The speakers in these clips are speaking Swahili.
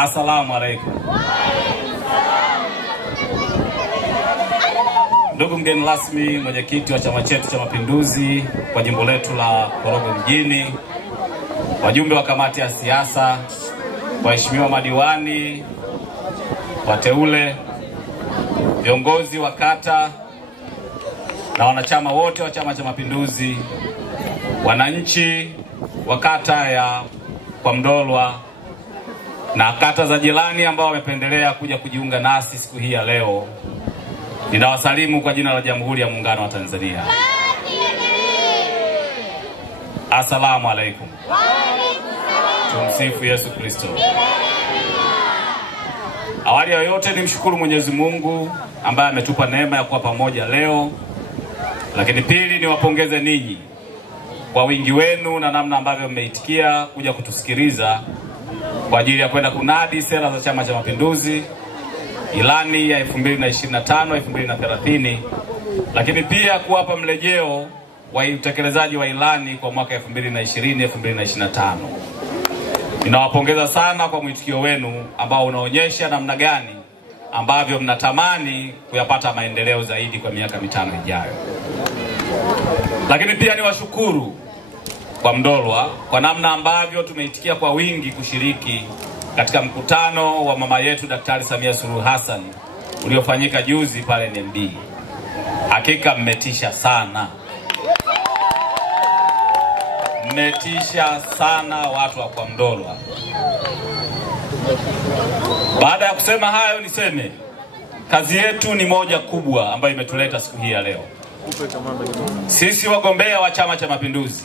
Asalamu alaikum. Ndugu mgeni rasmi, mwenyekiti wa chama chetu cha Mapinduzi kwa jimbo letu la Korogwe mjini, wajumbe wa kamati ya siasa, waheshimiwa madiwani, wateule, viongozi wa kata na wanachama wote wa Chama cha Mapinduzi, wananchi wa kata ya Kwa Mdolwa na kata za jirani ambao wamependelea kuja kujiunga nasi siku hii ya leo, ninawasalimu kwa jina la Jamhuri ya Muungano wa Tanzania. Asalamu alaikum. Tumsifu Yesu Kristo. Awali ya yote nimshukuru Mwenyezi Mungu ambaye ametupa neema ya kuwa pamoja leo. Lakini pili, niwapongeze ninyi kwa wingi wenu na namna ambavyo mmeitikia kuja kutusikiliza kwa ajili ya kwenda kunadi sera za Chama cha Mapinduzi, ilani ya 2025-2030, lakini pia kuwapa mrejeo wa utekelezaji wa ilani kwa mwaka 2020-2025. Ninawapongeza sana kwa mwitikio wenu ambao unaonyesha namna gani ambavyo mnatamani kuyapata maendeleo zaidi kwa miaka mitano ijayo. Lakini pia niwashukuru Kwa Mdolwa kwa namna ambavyo tumeitikia kwa wingi kushiriki katika mkutano wa mama yetu Daktari Samia Suluhu Hassan uliofanyika juzi pale NMB. Hakika mmetisha sana. Mmetisha sana watu wa Kwa Mdolwa. Baada ya kusema hayo, niseme kazi yetu ni moja kubwa ambayo imetuleta siku hii ya leo. Sisi wagombea wa Chama cha Mapinduzi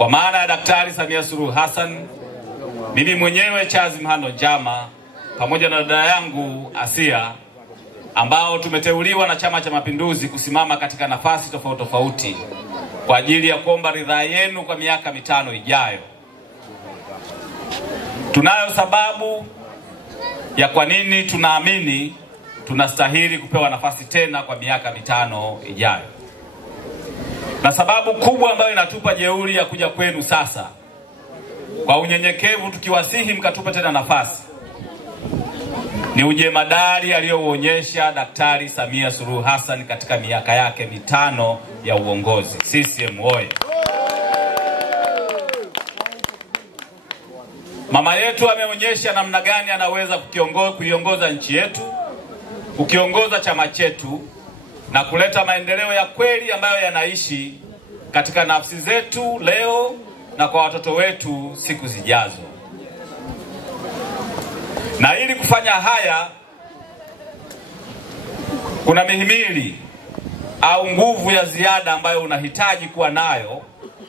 kwa maana ya Daktari Samia Suluhu Hassan, mimi mwenyewe Charles Mhando Njama pamoja na dada yangu Asia, ambao tumeteuliwa na Chama cha Mapinduzi kusimama katika nafasi tofauti tofauti kwa ajili ya kuomba ridhaa yenu kwa miaka mitano ijayo. Tunayo sababu ya kwa nini tunaamini tunastahili kupewa nafasi tena kwa miaka mitano ijayo. Na sababu kubwa ambayo inatupa jeuri ya kuja kwenu sasa, kwa unyenyekevu tukiwasihi mkatupe tena nafasi, ni ujemadari aliyouonyesha Daktari Samia Suluhu Hassan katika miaka yake mitano ya uongozi. CCM oye! Mama yetu ameonyesha namna gani anaweza kuiongoza nchi yetu, kukiongoza chama chetu na kuleta maendeleo ya kweli ambayo yanaishi katika nafsi zetu leo na kwa watoto wetu siku zijazo. Na ili kufanya haya, kuna mihimili au nguvu ya ziada ambayo unahitaji kuwa nayo,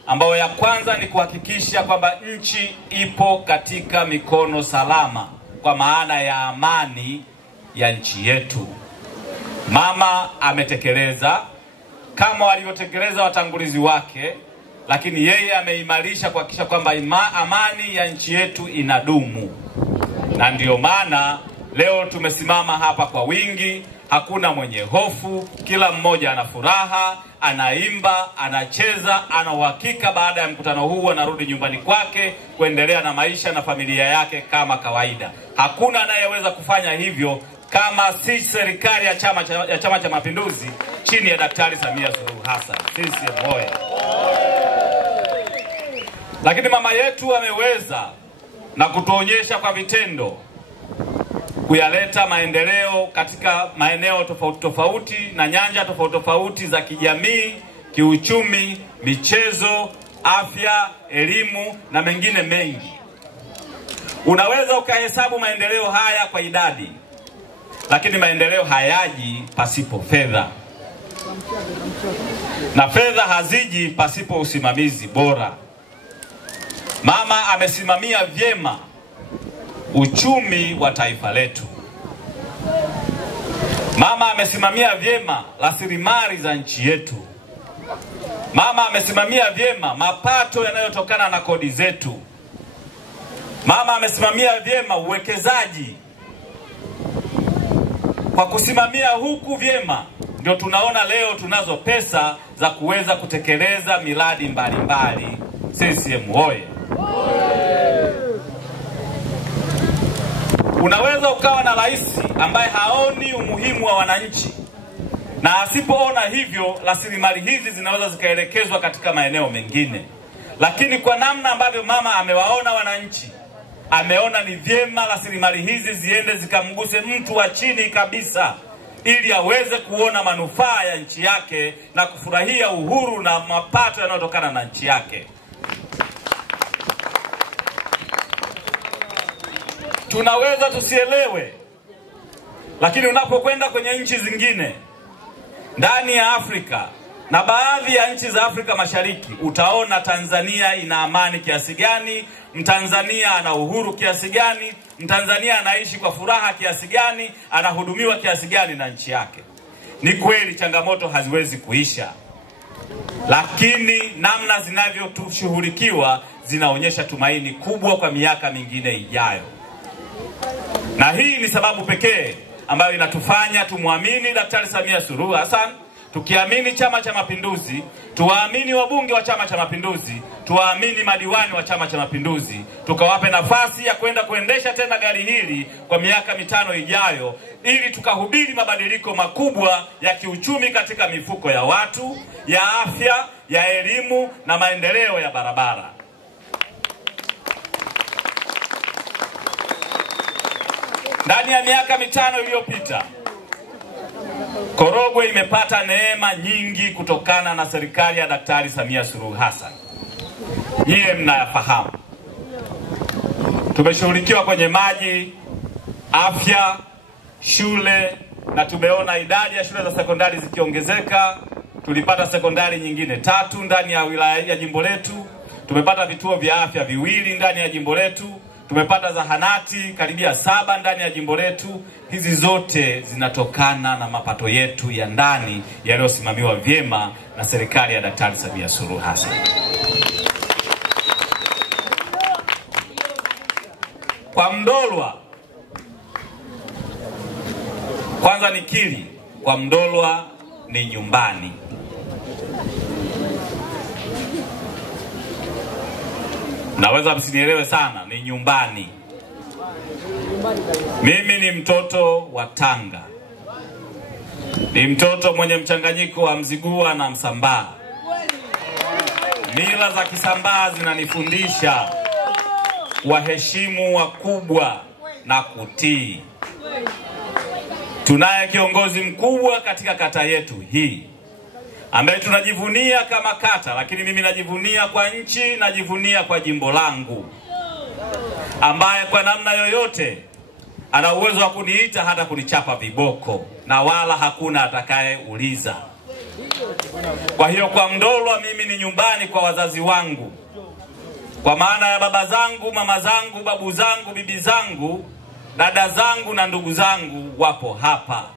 ambayo ya kwanza ni kuhakikisha kwamba nchi ipo katika mikono salama, kwa maana ya amani ya nchi yetu. Mama ametekeleza kama walivyotekeleza watangulizi wake, lakini yeye ameimarisha kuhakikisha kwamba amani ya nchi yetu inadumu. Na ndiyo maana leo tumesimama hapa kwa wingi, hakuna mwenye hofu, kila mmoja ana furaha, anaimba, anacheza, ana uhakika baada ya mkutano huu anarudi nyumbani kwake kuendelea na maisha na familia yake kama kawaida. Hakuna anayeweza kufanya hivyo kama si serikali ya Chama cha Mapinduzi chini ya Daktari Samia Suluhu Hassan. CCM oye! Lakini mama yetu ameweza na kutuonyesha kwa vitendo kuyaleta maendeleo katika maeneo tofauti tofauti na nyanja tofauti tofauti za kijamii, kiuchumi, michezo, afya, elimu na mengine mengi. Unaweza ukahesabu maendeleo haya kwa idadi, lakini maendeleo hayaji pasipo fedha. Na fedha haziji pasipo usimamizi bora. Mama amesimamia vyema uchumi wa taifa letu. Mama amesimamia vyema rasilimali za nchi yetu. Mama amesimamia vyema mapato yanayotokana na kodi zetu. Mama amesimamia vyema uwekezaji. Kwa kusimamia huku vyema, ndio tunaona leo tunazo pesa za kuweza kutekeleza miradi mbalimbali. CCM oye! Unaweza ukawa na rais ambaye haoni umuhimu wa wananchi, na asipoona hivyo, rasilimali hizi zinaweza zikaelekezwa katika maeneo mengine. Lakini kwa namna ambavyo mama amewaona wananchi, ameona ni vyema rasilimali hizi ziende zikamguse mtu wa chini kabisa, ili aweze kuona manufaa ya nchi yake na kufurahia uhuru na mapato yanayotokana na nchi yake. Tunaweza tusielewe, lakini unapokwenda kwenye nchi zingine ndani ya Afrika na baadhi ya nchi za Afrika Mashariki, utaona Tanzania ina amani kiasi gani, Mtanzania ana uhuru kiasi gani, Mtanzania anaishi kwa furaha kiasi gani, anahudumiwa kiasi gani na nchi yake. Ni kweli changamoto haziwezi kuisha, lakini namna zinavyotushughulikiwa zinaonyesha tumaini kubwa kwa miaka mingine ijayo. Na hii ni sababu pekee ambayo inatufanya tumwamini Daktari Samia Suluhu Hassan, tukiamini Chama cha Mapinduzi, tuwaamini wabunge wa Chama cha Mapinduzi, tuwaamini madiwani wa Chama cha Mapinduzi, tukawape nafasi ya kwenda kuendesha tena gari hili kwa miaka 5 ijayo, ili tukahubiri mabadiliko makubwa ya kiuchumi katika mifuko ya watu, ya afya, ya elimu na maendeleo ya barabara. Ndani ya miaka 5 iliyopita, Korogwe imepata neema nyingi kutokana na serikali ya Daktari Samia Suluhu Hassan. Nyie mnayafahamu. Tumeshughulikiwa kwenye maji, afya, shule, na tumeona idadi ya shule za sekondari zikiongezeka. Tulipata sekondari nyingine 3 ndani ya wilaya ya jimbo letu. Tumepata vituo vya afya 2 ndani ya jimbo letu. Tumepata zahanati karibia 7 ndani ya jimbo letu. Hizi zote zinatokana na mapato yetu ya ndani yaliyosimamiwa vyema na serikali ya Daktari Samia Suluhu Hassan. Kwa Mdolwa, kwanza nikiri, kwa Mdolwa ni nyumbani. Naweza msinielewe sana, ni nyumbani. Mimi ni mtoto wa Tanga. Ni mtoto mwenye mchanganyiko wa Mzigua na Msambaa. Mila za Kisambaa zinanifundisha waheshimu wakubwa na kutii. Tunaye kiongozi mkubwa katika kata yetu hii ambaye tunajivunia kama kata, lakini mimi najivunia kwa nchi, najivunia kwa jimbo langu, ambaye kwa namna yoyote ana uwezo wa kuniita hata kunichapa viboko, na wala hakuna atakayeuliza. Kwa hiyo kwa Mdolwa mimi ni nyumbani kwa wazazi wangu, kwa maana ya baba zangu, mama zangu, babu zangu, bibi zangu, dada zangu na ndugu zangu wapo hapa.